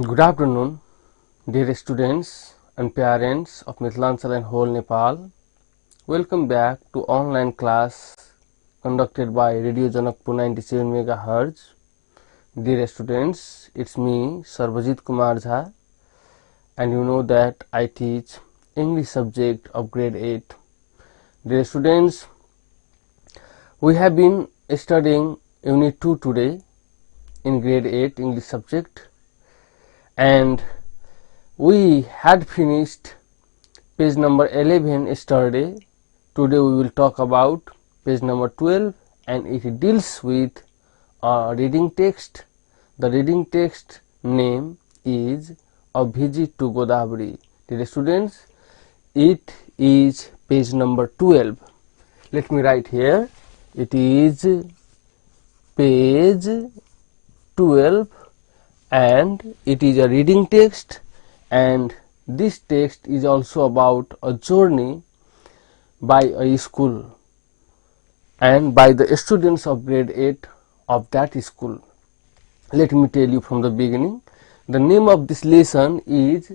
Good afternoon, dear students and parents of Mithilanchal and whole Nepal. Welcome back to online class conducted by Radio Janakp 97 MHz. Dear students, it's me, Sarvajit Kumar Jha, and you know that I teach English subject of grade 8. Dear students, we have been studying Unit 2 today in grade 8 English subject, and we had finished page number 11 yesterday. Today we will talk about page number 12, and it deals with a reading text. The reading text name is A Visit to Godavari. Dear students, it is page number 12. Let me write here. It is page 12 and it is a reading text, and this text is also about a journey by a school and by the students of grade 8 of that school. Let me tell you from the beginning. The name of this lesson is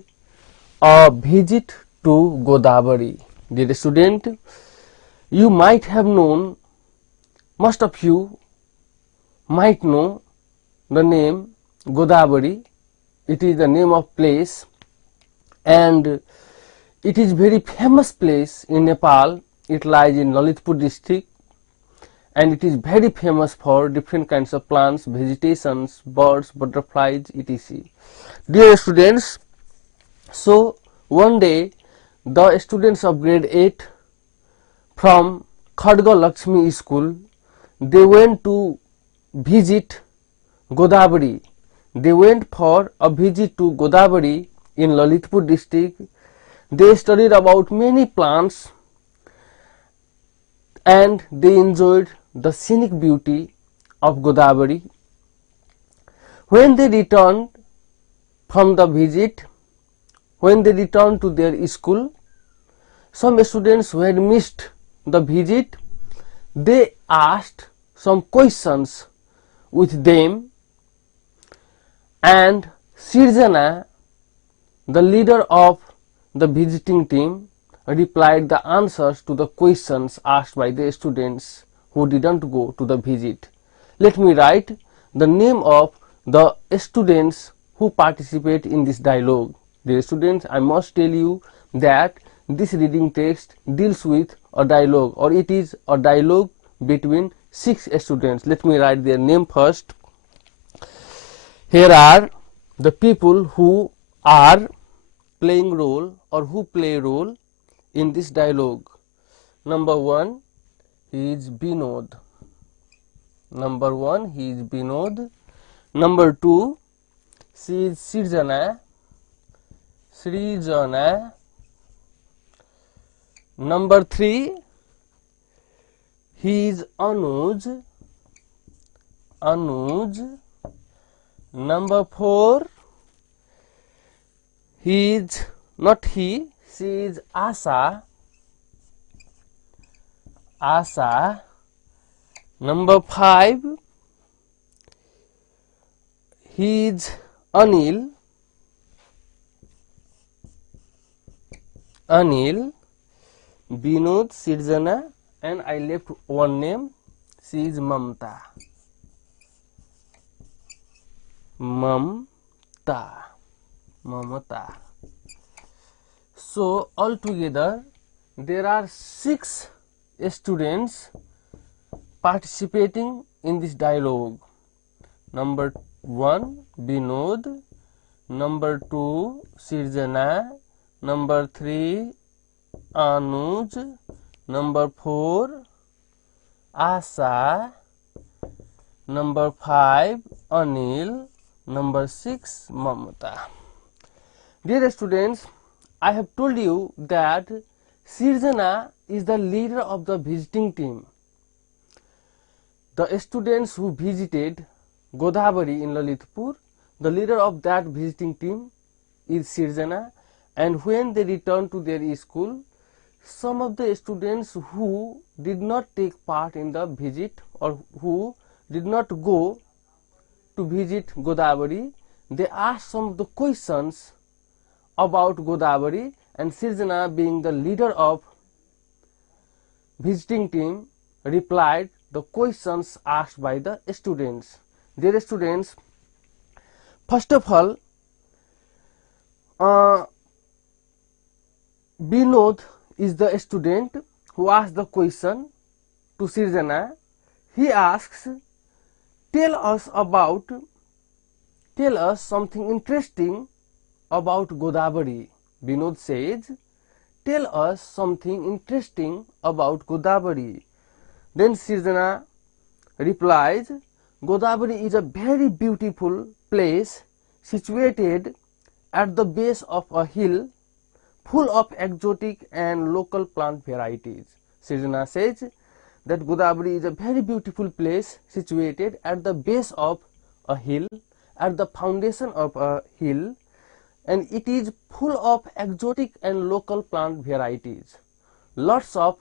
A Visit to Godavari. Dear student, you might have known, most of you might know the name Godavari. It is the name of place, and it is very famous place in Nepal. It lies in Lalitpur district, and it is very famous for different kinds of plants, vegetations, birds, butterflies, etc. Dear students, so one day the students of grade 8 from Khadga Lakshmi school, they went to visit Godavari. They went for a visit to Godavari in Lalitpur district. They studied about many plants and they enjoyed the scenic beauty of Godavari. When they returned from the visit, when they returned to their school, some students who had missed the visit, they asked some questions with them, and Sirjana, the leader of the visiting team, replied the answers to the questions asked by the students who didn't go to the visit. Let me write the name of the students who participate in this dialogue. Dear students, I must tell you that this reading text deals with a dialogue, or it is a dialogue between 6 students. Let me write their name first. Here are the people who are playing role or who play role in this dialogue. Number 1 is Binod. Number 1, he is Binod. Number 2, she is Srijana. Srijana. Number 3, he is Anuj. Anuj. Number 4, he is not he, she is Asa. Asa. Number 5, he is Anil. Anil. Binod, Sirjana, and I left one name, she is Mamta. Mamta. Mamata. So altogether there are 6 students participating in this dialogue. Number 1, Binod. Number 2, Sirjana. Number 3, Anuj. Number 4, Asa. Number 5, Anil. Number 6, Mamata. Dear students, I have told you that Sirjana is the leader of the visiting team. The students who visited Godavari in Lalitpur, the leader of that visiting team is Sirjana, and when they returned to their school, some of the students who did not take part in the visit or who did not go to visit Godavari, they asked some of the questions about Godavari, and Sirjana, being the leader of visiting team, replied the questions asked by the students. Dear students, first of all, Binod is the student who asked the question to Sirjana. He asks, tell us something interesting about Godavari. Binod says, tell us something interesting about Godavari. Then Sirjana replies, Godavari is a very beautiful place situated at the base of a hill full of exotic and local plant varieties. Sirjana says that Godavari is a very beautiful place situated at the base of a hill, at the foundation of a hill, and it is full of exotic and local plant varieties. Lots of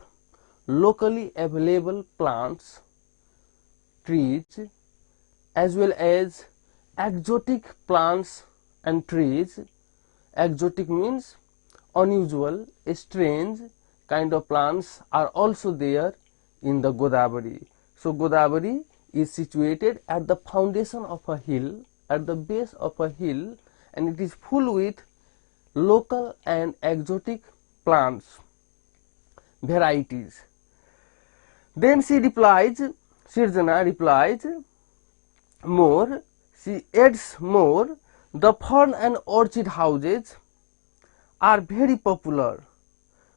locally available plants, trees, as well as exotic plants and trees. Exotic means unusual, strange kind of plants are also there in the Godavari. So Godavari is situated at the foundation of a hill, at the base of a hill, and it is full with local and exotic plants varieties. Then Sirjana replies more, she adds more, the fern and orchid houses are very popular.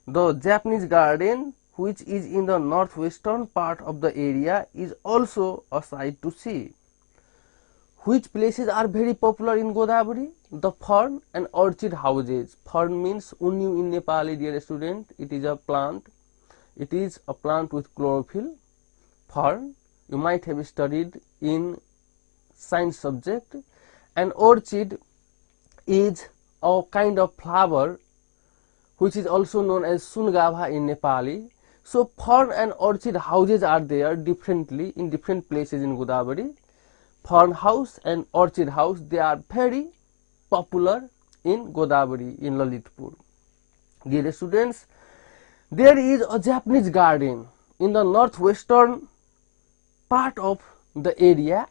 The Japanese garden, which is in the northwestern part of the area, is also a sight to see. Which places are very popular in Godavari? The fern and orchid houses. Fern means unyu in Nepali, dear student. It is a plant. It is a plant with chlorophyll. Fern, you might have studied in science subject. And orchid is a kind of flower which is also known as sungava in Nepali. So fern and orchid houses are there differently in different places in Godavari. Fern house and orchid house, they are very popular in Godavari, in Lalitpur. Dear students, there is a Japanese garden in the northwestern part of the area,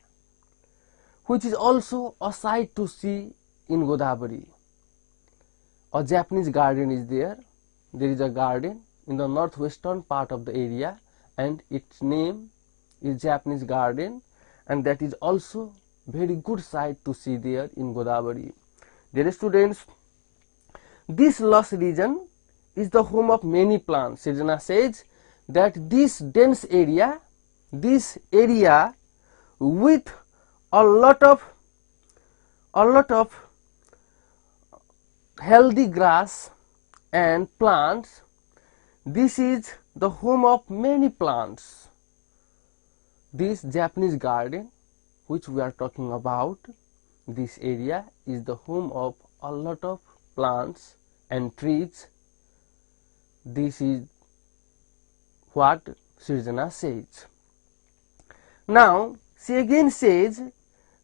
which is also a sight to see in Godavari. A Japanese garden is there. There is a garden in the northwestern part of the area, and its name is Japanese garden, and that is also very good sight to see there in Godavari. Dear students, this lush region is the home of many plants. Sirjana says that this dense area, this area with a lot of healthy grass and plants, this is the home of many plants. This Japanese garden which we are talking about, this area is the home of a lot of plants and trees. This is what Sirjana says. Now she again says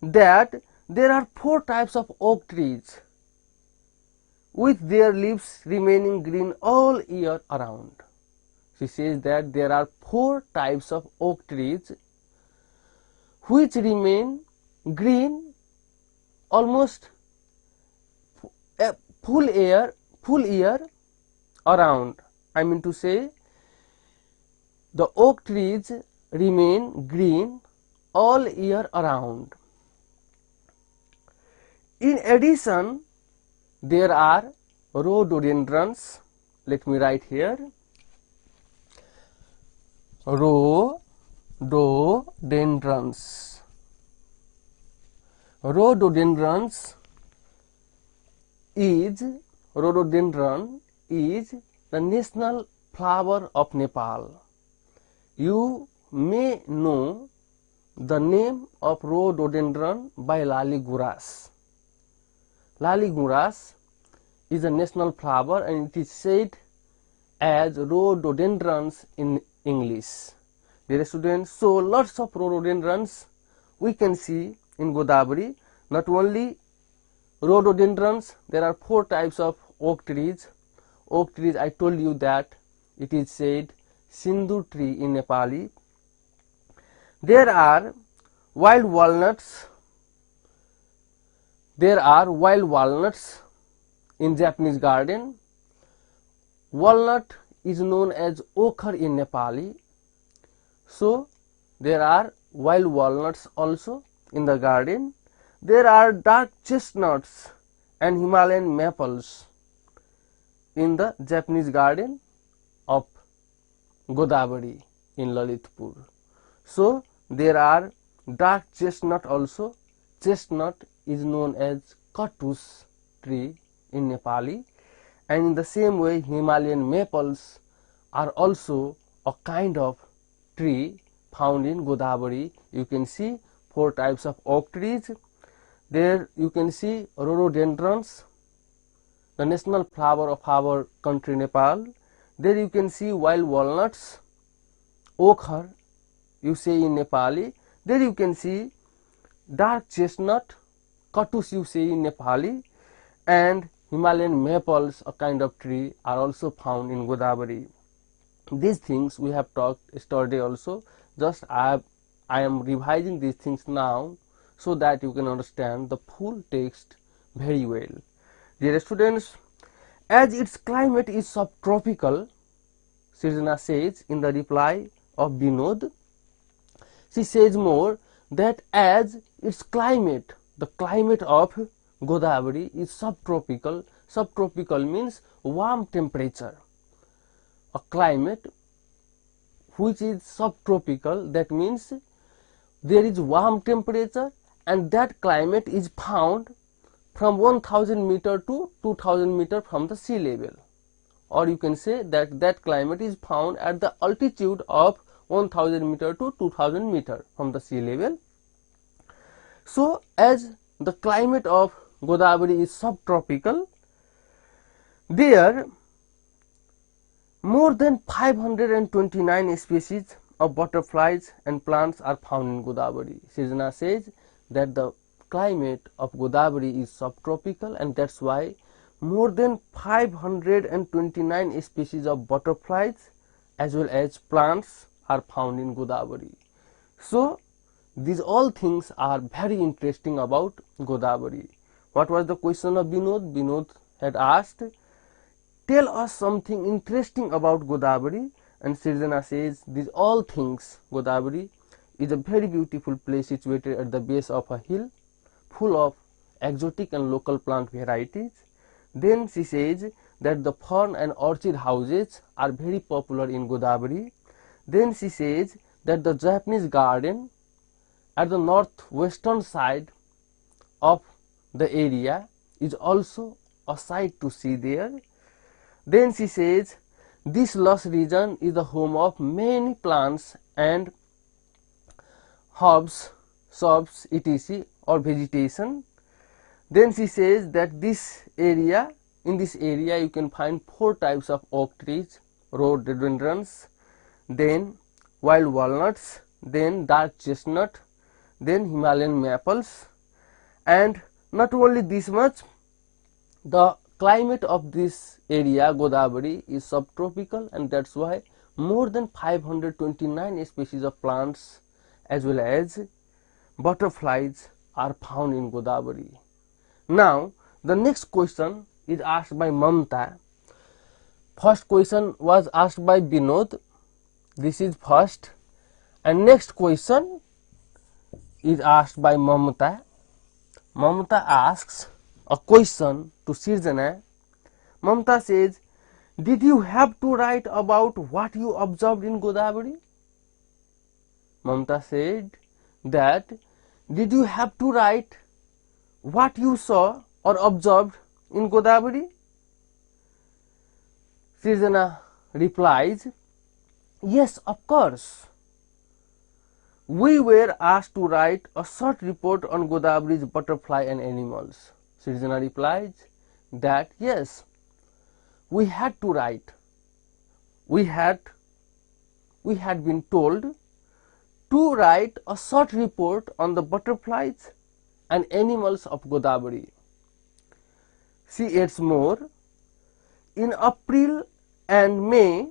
that there are 4 types of oak trees with their leaves remaining green all year around. She says that there are 4 types of oak trees which remain green almost a full year around. I mean to say, the oak trees remain green all year around. In addition, there are rhododendrons. Let me write here. Rhododendrons. Rhododendron is the national flower of Nepal. You may know the name of rhododendron by lali guras. Lali guras is a national flower and it is said as rhododendrons in English. Dear students, so lots of rhododendrons we can see in Godavari, not only rhododendrons. There are 4 types of oak trees. Oak trees, I told you that it is said Sindur tree in Nepali. There are wild walnuts. There are wild walnuts in Japanese garden. Walnut is known as ochre in Nepali. So there are wild walnuts also in the garden. There are dark chestnuts and Himalayan maples in the Japanese garden of Godavari in Lalitpur. So there are dark chestnut also. Chestnut is known as Katus tree in Nepali, and in the same way Himalayan maples are also a kind of tree found in Godavari. You can see 4 types of oak trees. There you can see rhododendrons, the national flower of our country Nepal. There you can see wild walnuts, ochre you say in Nepali. There you can see dark chestnut, katus you say in Nepali, and Himalayan maples, a kind of tree, are also found in Godavari. These things we have talked yesterday also. Just I am revising these things now so that you can understand the full text very well. Dear students, as its climate is subtropical, Srijana says in the reply of Binod, she says more that as its climate, the climate of Godavari is subtropical. Subtropical means warm temperature. A climate which is subtropical, that means there is warm temperature, and that climate is found from 1000 meter to 2000 meter from the sea level, or you can say that that climate is found at the altitude of 1000 meter to 2000 meter from the sea level. So as the climate of Godavari is subtropical, there more than 529 species of butterflies and plants are found in Godavari. Srijana says that the climate of Godavari is subtropical, and that's why more than 529 species of butterflies as well as plants are found in Godavari. So these all things are very interesting about Godavari. What was the question of Binod? Binod had asked, tell us something interesting about Godavari, and Srijana says these all things. Godavari is a very beautiful place situated at the base of a hill, full of exotic and local plant varieties. Then she says that the fern and orchid houses are very popular in Godavari. Then she says that the Japanese garden at the northwestern side of the area is also a sight to see there. Then she says this lush region is the home of many plants and herbs, shrubs, etc. or vegetation. Then she says that in this area you can find 4 types of oak trees, rhododendrons, then wild walnuts, then dark chestnut, then Himalayan maples. And not only this much, the climate of this area Godavari is subtropical, and that's why more than 529 species of plants as well as butterflies are found in Godavari. Now the next question is asked by Mamta. First question was asked by Binod. This is first, and next question is asked by Mamta. Mamta asks a question to Srijana. Mamta says, did you have to write about what you observed in Godavari? Mamta said that, did you have to write what you saw or observed in Godavari? Srijana replies, yes, of course. We were asked to write a short report on Godavari's butterfly and animals. Srijana replies that yes, we had to write. We had been told to write a short report on the butterflies and animals of Godavari. She adds more. In April and May,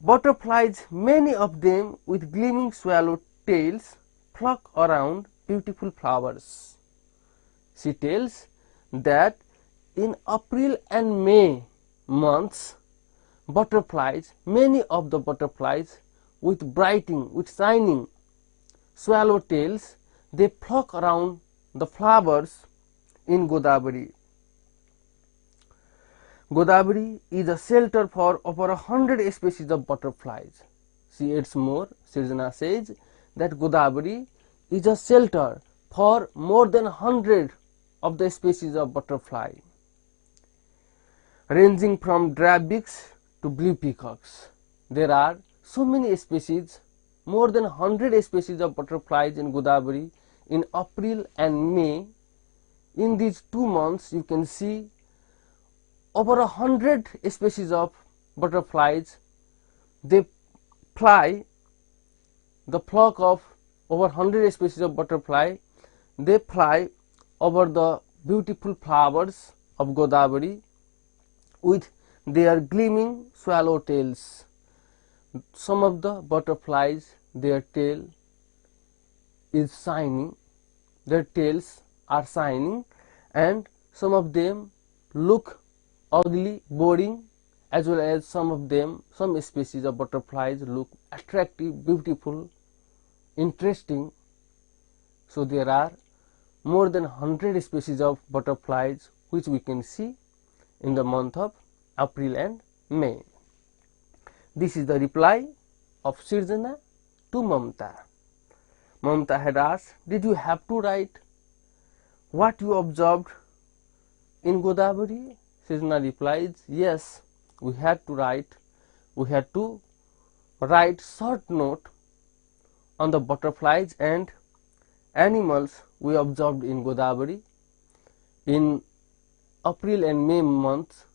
butterflies, many of them with gleaming swallow tails, flock around beautiful flowers. She tells that in April and May months, butterflies, many of the butterflies with shining swallow tails, they flock around the flowers in Godavari. Godavari is a shelter for over 100 species of butterflies. She adds more. Sirjana says that Godavari is a shelter for more than 100 of the species of butterfly, ranging from drabbeaks to blue peacocks. There are so many species, more than 100 species of butterflies in Godavari in April and May. In these 2 months, you can see over 100 species of butterflies. They fly, the flock of over 100 species of butterfly, they fly over the beautiful flowers of Godavari with their gleaming swallow tails. Some of the butterflies, their tail is shining, their tails are shining, and some of them look ugly, boring, as well as some species of butterflies look attractive, beautiful, interesting. So there are more than 100 species of butterflies which we can see in the month of April and May. This is the reply of Sirjana to Mamta. Mamta had asked, did you have to write what you observed in Godavari? Sirjana replies, yes, we had to write short note on the butterflies and animals we observed in Godavari. In April and May months,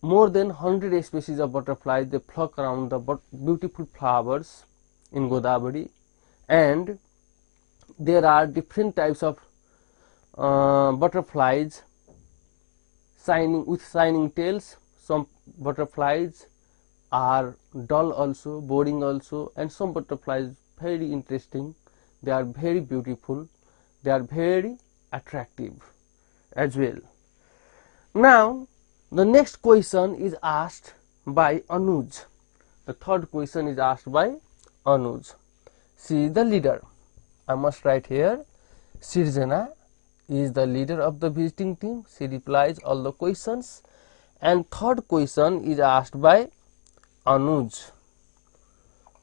more than 100 species of butterflies, they flock around the beautiful flowers in Godavari, and there are different types of butterflies with shining tails. Some butterflies are dull also, boring also, and some butterflies very interesting. They are very beautiful, they are very attractive as well. Now the next question is asked by Anuj. The third question is asked by Anuj. She is the leader. I must write here, Sirjana is the leader of the visiting team. She replies all the questions, and third question is asked by Anuj.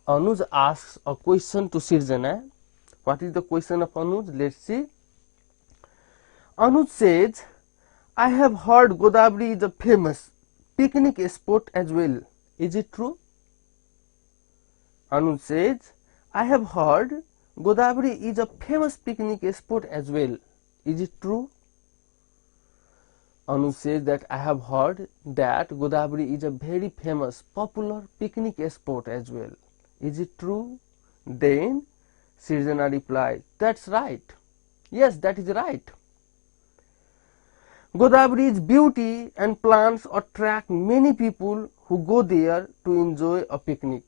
Anuj asks a question to Sirjana. What is the question of Anuj? Let's see. Anuj says, I have heard Godavari is a famous picnic spot as well. Is it true? Anuj says, I have heard Godavari is a famous picnic spot as well. Is it true? Anuj says that I have heard that Godavari is a very famous, popular picnic spot as well. Is it true? Then Sirjana replies, that's right. Yes, that is right. Godavari's beauty and plants attract many people who go there to enjoy a picnic.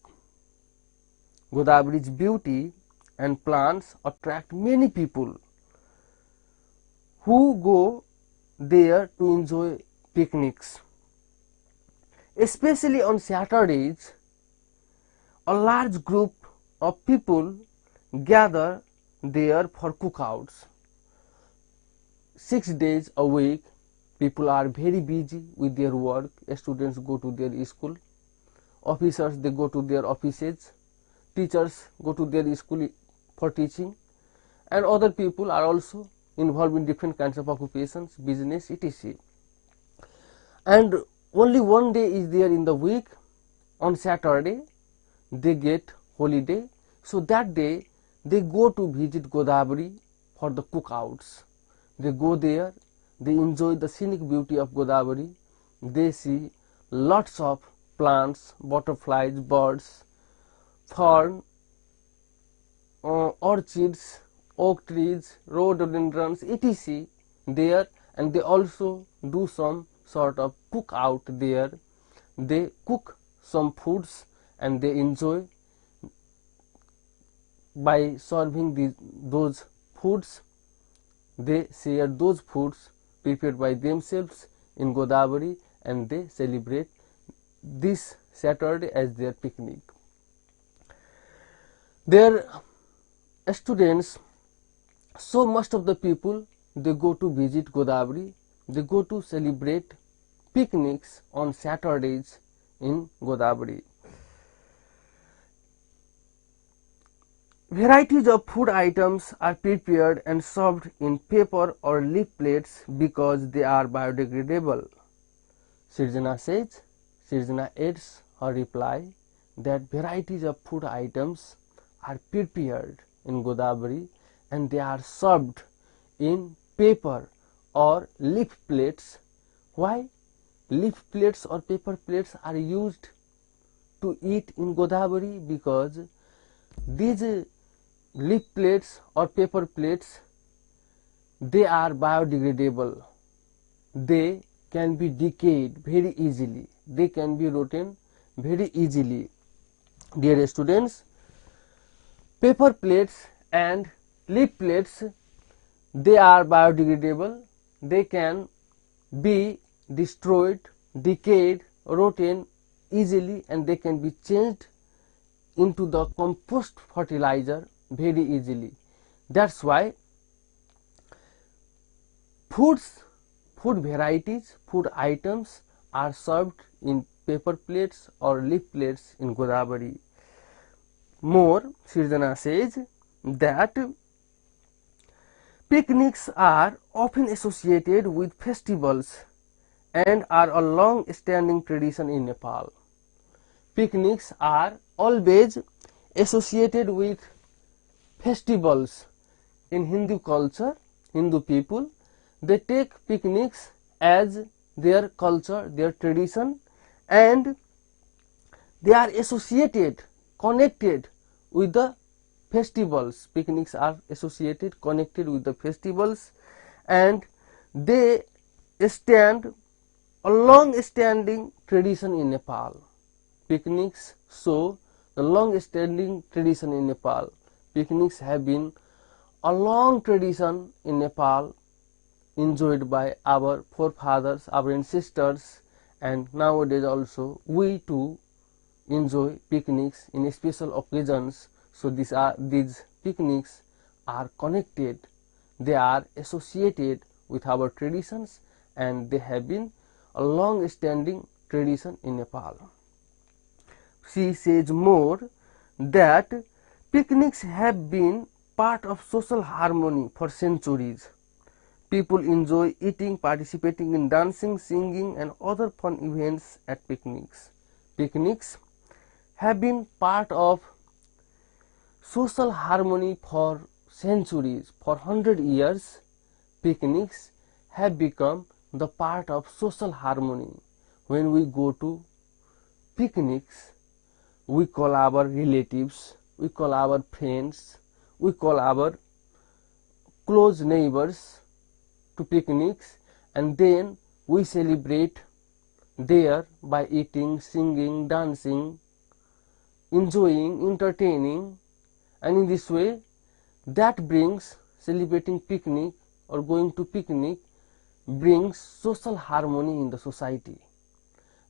Godavari's beauty and plants attract many people who go there to enjoy picnics. Especially on Saturdays, a large group of people gather there for cookouts. 6 days a week, people are very busy with their work. Students go to their school, officers they go to their offices, teachers go to their school for teaching, and other people are also involved in different kinds of occupations, business, etc. And only one day is there in the week. On Saturday they get holiday, so that day they go to visit Godavari for the cookouts. They go there, they enjoy the scenic beauty of Godavari, they see lots of plants, butterflies, birds, fern, orchids, oak trees, rhododendrons, etc. there, and they also do some sort of cook out there. They cook some foods and they enjoy by serving those foods. They share those foods prepared by themselves in Godavari, and they celebrate this Saturday as their picnic. Their students, so most of the people, they go to visit Godavari, they go to celebrate picnics on Saturdays in Godavari. Varieties of food items are prepared and served in paper or leaf plates because they are biodegradable. Sirjana adds her reply that varieties of food items are prepared in Godavari and they are served in paper or leaf plates. Why leaf plates or paper plates are used to eat in Godavari? Because these leaf plates or paper plates, they are biodegradable. They can be decayed very easily. They can be rotten very easily. Dear students, paper plates and leaf plates, they are biodegradable. They can be destroyed, decayed, rotten easily, and they can be changed into the compost fertilizer very easily. That's why food varieties, food items are served in paper plates or leaf plates in Godavari. More, Sirjana says that picnics are often associated with festivals and are a long-standing tradition in Nepal. Picnics are always associated with festivals. In Hindu culture, Hindu people, they take picnics as their culture, their tradition, and they are associated, connected with the festivals. Picnics are associated, connected with the festivals, and they stand a long-standing tradition in Nepal. Picnics show the long-standing tradition in Nepal. Picnics have been a long tradition in Nepal, enjoyed by our forefathers, our ancestors, and nowadays also we too enjoy picnics in special occasions. So these picnics are connected, they are associated with our traditions, and they have been a long-standing tradition in Nepal. She says more that picnics have been part of social harmony for centuries. People enjoy eating, participating in dancing, singing, and other fun events at picnics. Picnics have been part of social harmony for centuries. For 100 years, picnics have become the part of social harmony. When we go to picnics, we call our relatives, we call our friends, we call our close neighbors to picnics, and then we celebrate there by eating, singing, dancing, enjoying, entertaining, and in this way that brings celebrating picnic or going to picnic brings social harmony in the society.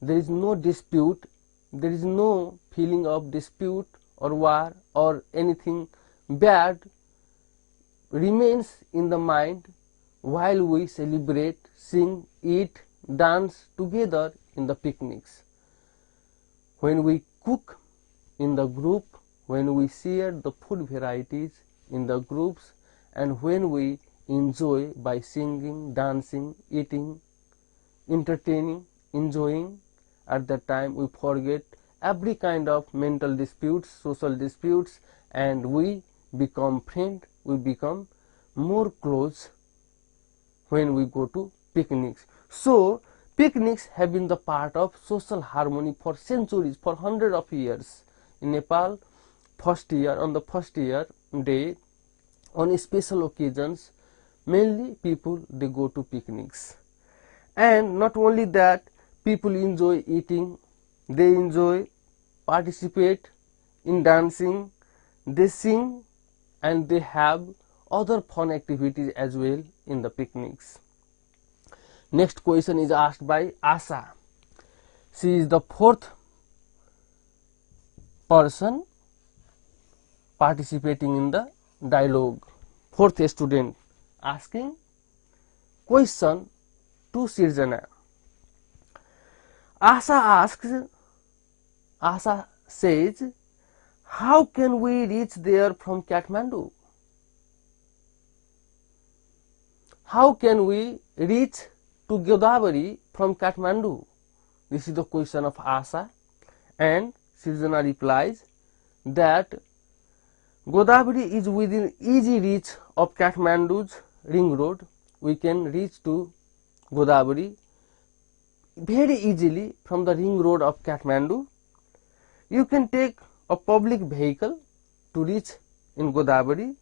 There is no dispute, there is no feeling of dispute or war or anything bad remains in the mind while we celebrate, sing, eat, dance together in the picnics. When we cook in the group, when we share the food varieties in the groups, and when we enjoy by singing, dancing, eating, entertaining, enjoying, at that time we forget every kind of mental disputes, social disputes, and we become friends, we become more close when we go to picnics. So picnics have been the part of social harmony for centuries, for hundreds of years. In Nepal, on the first year day, on special occasions, Mainly people, they go to picnics. And not only that, people enjoy eating, they enjoy participate in dancing, they sing, and they have other fun activities as well in the picnics. Next question is asked by Asha. She is the fourth person participating in the dialogue. Fourth student asking question to Sirjana. Asha says, how can we reach there from Kathmandu? How can we reach to Godavari from Kathmandu? This is the question of Asha, and Sirjana replies that Godavari is within easy reach of Kathmandu's ring road. We can reach to Godavari very easily from the ring road of Kathmandu. You can take a public vehicle to reach in Godavari.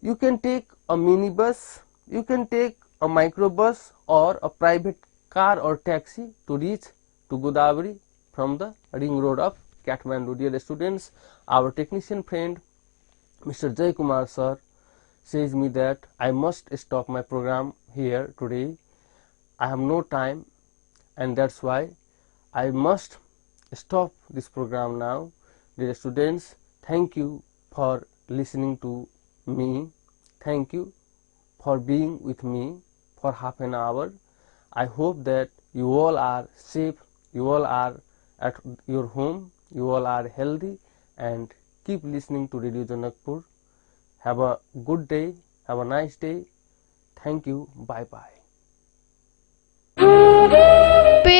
You can take a minibus, you can take a microbus or a private car or taxi to reach to Godavari from the ring road of Kathmandu. Dear students, our technician friend Mr. Jay Kumar sir says me that I must stop my program here today. I have no time, and that's why I must stop this program now. Dear students, thank you for listening to me. Thank you for being with me for half an hour. I hope that you all are safe, you all are at your home, you all are healthy, and keep listening to Radio Janakpur. Have a good day, have a nice day. Thank you, bye bye.